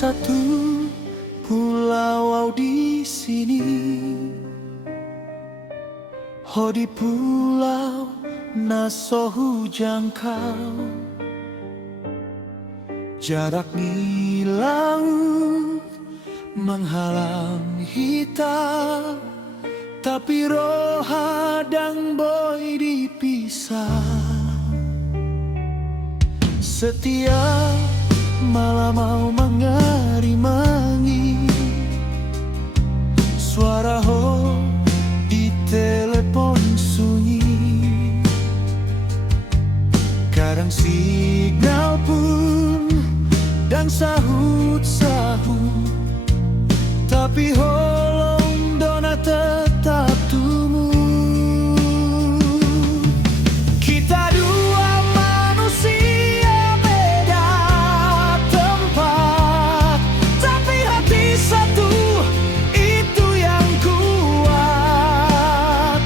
satu pulau di sini. Oh, di pulau nasohu jangkau, jarak di laut menghalang kita, tapi roh hadang boy dipisah. Setiap malam mau mengari-mangi, suara ho di telepon sunyi. Kadang signal pun dan sahut-sahut, tapi holong dona tetap tumbuh. Kita dua manusia beda tempat, tapi hati satu itu yang kuat.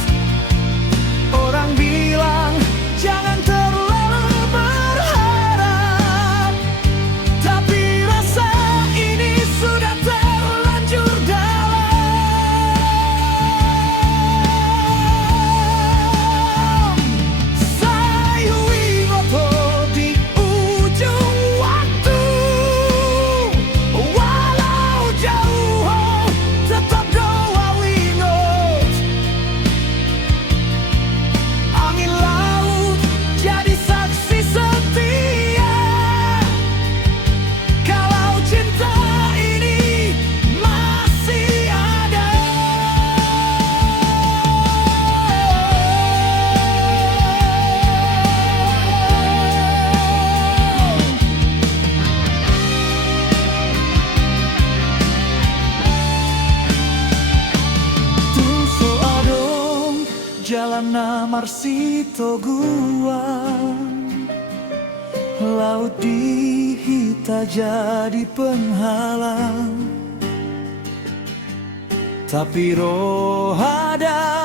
Orang bilang jangan terlalu berharap, tapi rasa ini sudah terlanjur dalam. Sayui ngopo di ujung waktu, walau jauh tetap doa wingot. Angin laut jadi saksi setia, kalau cinta ini masih ada. Tungso adong jalan namar sito guang, laut dihita jadi penghalang, tapi roh ada